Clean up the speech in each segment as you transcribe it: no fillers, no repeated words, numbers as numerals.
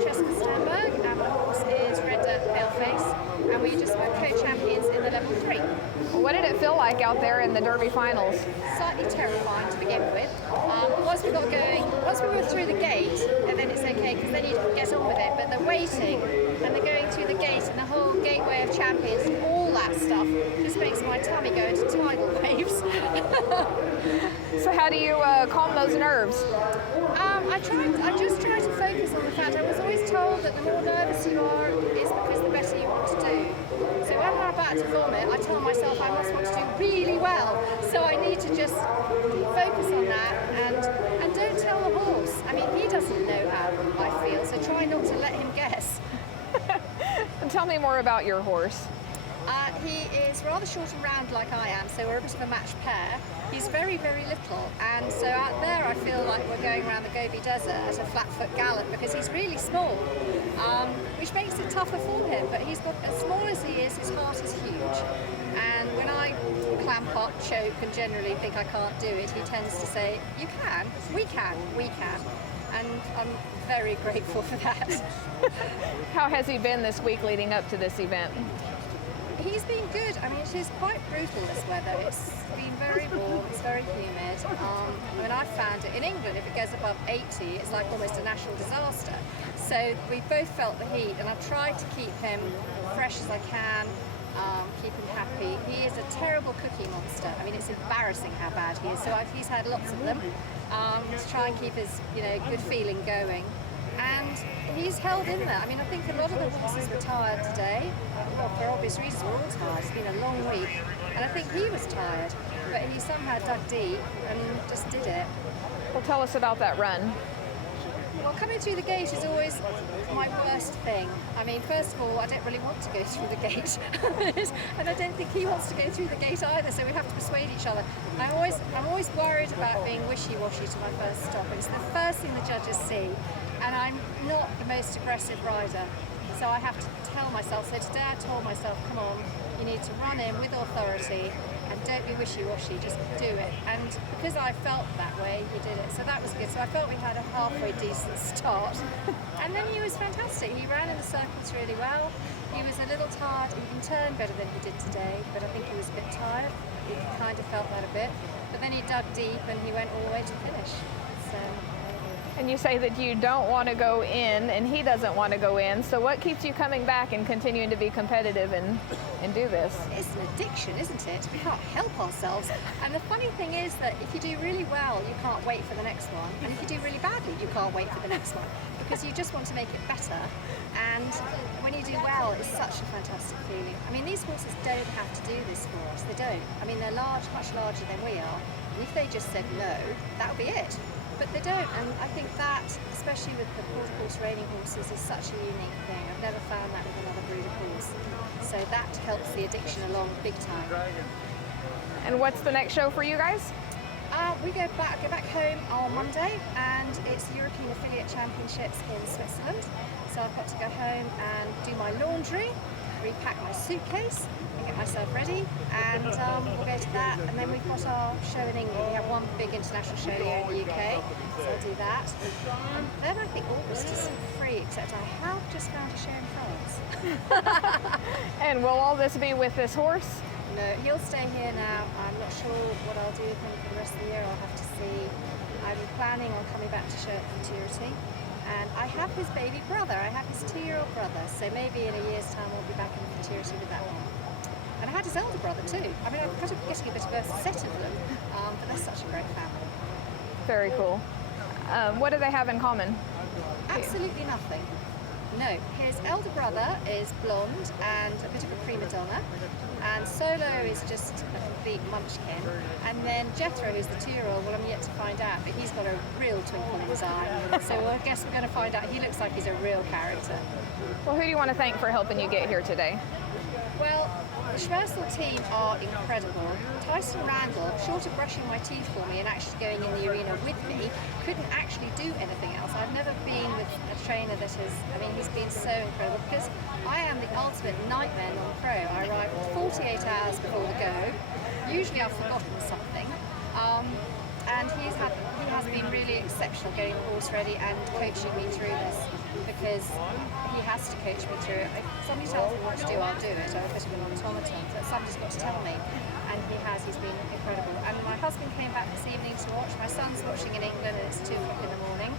Francesca Sternberg, and my horse is Red Dirt Paleface, and we just were co-champions in the level 3. What did it feel like out there in the Derby finals? Slightly terrifying to begin with. Once we were through the gate, and then it's okay because then you get on with it. But the waiting and the going through the gate and the whole gateway of champions, all that stuff just makes my tummy go into tidal waves. So how do you calm those nerves? I just try to focus on the fact I was always told that the more nervous you are is because the better you want to do. So when I'm about to vomit, I tell myself I must want to do really well. So I need to just focus on that and don't tell the horse. I mean, he doesn't know how I feel, so try not to let him guess. Tell me more about your horse. He is rather short and round like I am, so we're a bit of a matched pair. He's very, very little, and so out there I feel like we're going around the Gobi Desert at a flat foot gallop because he's really small, which makes it tougher for him, but he's got, as small as he is, his heart is huge. And when I clamp up, choke, and generally think I can't do it, he tends to say, "You can, we can, we can." And I'm very grateful for that. How has he been this week leading up to this event? He's been good. I mean, it is quite brutal, this weather. It's been very warm, it's very humid. I mean, I found it in England, if it goes above 80, it's like almost a national disaster. So we both felt the heat, and I've tried to keep him fresh as I can, keep him happy. He is a terrible cookie monster. I mean, it's embarrassing how bad he is. So he's had lots of them to try and keep his, good feeling going. And he's held in there. I mean, I think a lot of the horses were tired today. Well, for obvious reasons, we're all tired. It's been a long week. And I think he was tired. But he somehow dug deep and just did it. Well, tell us about that run. Well, coming through the gate is always my worst thing. I mean, first of all, I don't really want to go through the gate. And I don't think he wants to go through the gate either, so we have to persuade each other. I'm always worried about being wishy-washy to my first stop. It's the first thing the judges see. And I'm not the most aggressive rider, so I have to tell myself. So today I told myself, come on, you need to run in with authority and don't be wishy-washy, just do it. And because I felt that way, he did it. So that was good. So I felt we had a halfway decent start. And then he was fantastic. He ran in the circles really well. He was a little tired. He can turn better than he did today, but I think he was a bit tired. He kind of felt that a bit. But then he dug deep and he went all the way to finish. So. And you say that you don't want to go in and he doesn't want to go in, so what keeps you coming back and continuing to be competitive and do this? It's an addiction, isn't it? We can't help ourselves. And the funny thing is that if you do really well, you can't wait for the next one. And if you do really badly, you can't wait for the next one. Because you just want to make it better. And when you do well, it's such a fantastic feeling. I mean, these horses don't have to do this for us. They don't. I mean, they're large, much larger than we are. And if they just said no, that would be it. But they don't, and I think that, especially with the quarter course reining horses, is such a unique thing. I've never found that with another breed of horse. So that helps the addiction along big time. And what's the next show for you guys? We go back home on Monday, and it's European Affiliate Championships in Switzerland. So I've got to go home and do my laundry, repack my suitcase, and get myself ready, and we'll go to that. And then we've got our show in England. We have one big international show here in the UK, so I'll do that. Then I think August is free, except I have just found a show in France. And will all this be with this horse? No, he'll stay here now. I'm not sure what I'll do with him for the rest of the year. I'll have to see. I'm planning on coming back to show at futurity. And I have his baby brother. I have his 2-year-old brother. So maybe in a year's time we'll be back in futurity with that one. And I had his elder brother too. I mean, I'm kind of getting a bit of a set of them, but they're such a great family. Very cool. What do they have in common? Absolutely nothing. No, his elder brother is blonde and a bit of a prima donna, and Solo is just a complete munchkin. And then Jethro, who's the 2-year-old, well, I'm yet to find out, but he's got a real twinkle in his eye. So I guess we're going to find out. He looks like he's a real character. Well, who do you want to thank for helping you get here today? Well, the Schmersel team are incredible. Tyson Randall, short of brushing my teeth for me and actually going in the arena with me, couldn't actually do anything else. I've never been with a trainer that has, I mean, he's been so incredible because I am the ultimate nightmare non-pro. I arrive 48 hours before the go. Usually I've forgotten something. and he has been really exceptional getting the horse ready and coaching me through this, because he has to coach me through it. If somebody tells me what to do, I'll do it. I'll put him on the automaton, but somebody's got to tell me, and he has. He's been incredible. And my husband came back this evening to watch. My son's watching in England, and it's 2 o'clock in the morning.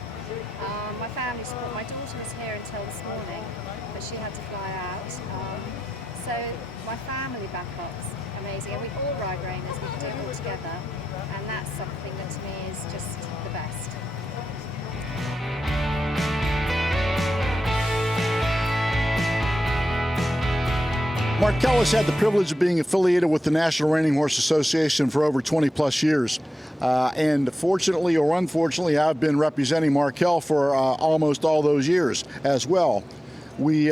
My family support. My daughter was here until this morning, but she had to fly out. So my family backup's amazing, and we all ride reiners. We can do it all together, and that's something that to me is just the best. Markel has had the privilege of being affiliated with the National Reining Horse Association for over 20 plus years. And fortunately or unfortunately, I've been representing Markel for almost all those years as well. We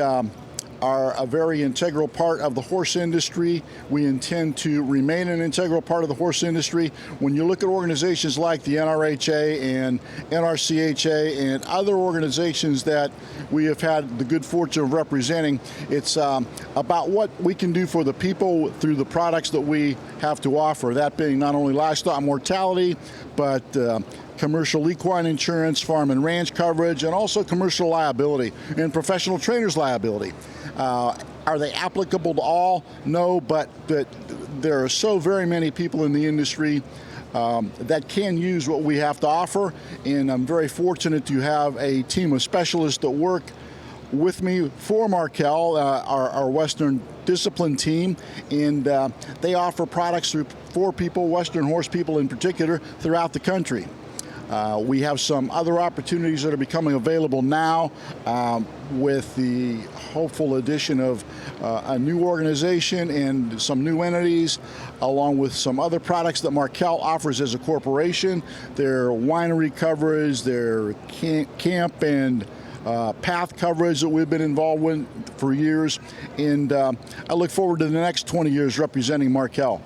are a very integral part of the horse industry. We intend to remain an integral part of the horse industry. When you look at organizations like the NRHA and NRCHA and other organizations that we have had the good fortune of representing, it's about what we can do for the people through the products that we have to offer, that being not only livestock mortality, but commercial equine insurance, farm and ranch coverage, and also commercial liability and professional trainers liability. Are they applicable to all? No, but there are so very many people in the industry that can use what we have to offer, and I'm very fortunate to have a team of specialists that work with me for Markel, our Western discipline team, and they offer products for people, Western horse people in particular, throughout the country. We have some other opportunities that are becoming available now with the hopeful addition of a new organization and some new entities, along with some other products that Markel offers as a corporation. Their winery coverage, their camp and path coverage that we've been involved with for years. And I look forward to the next 20 years representing Markel.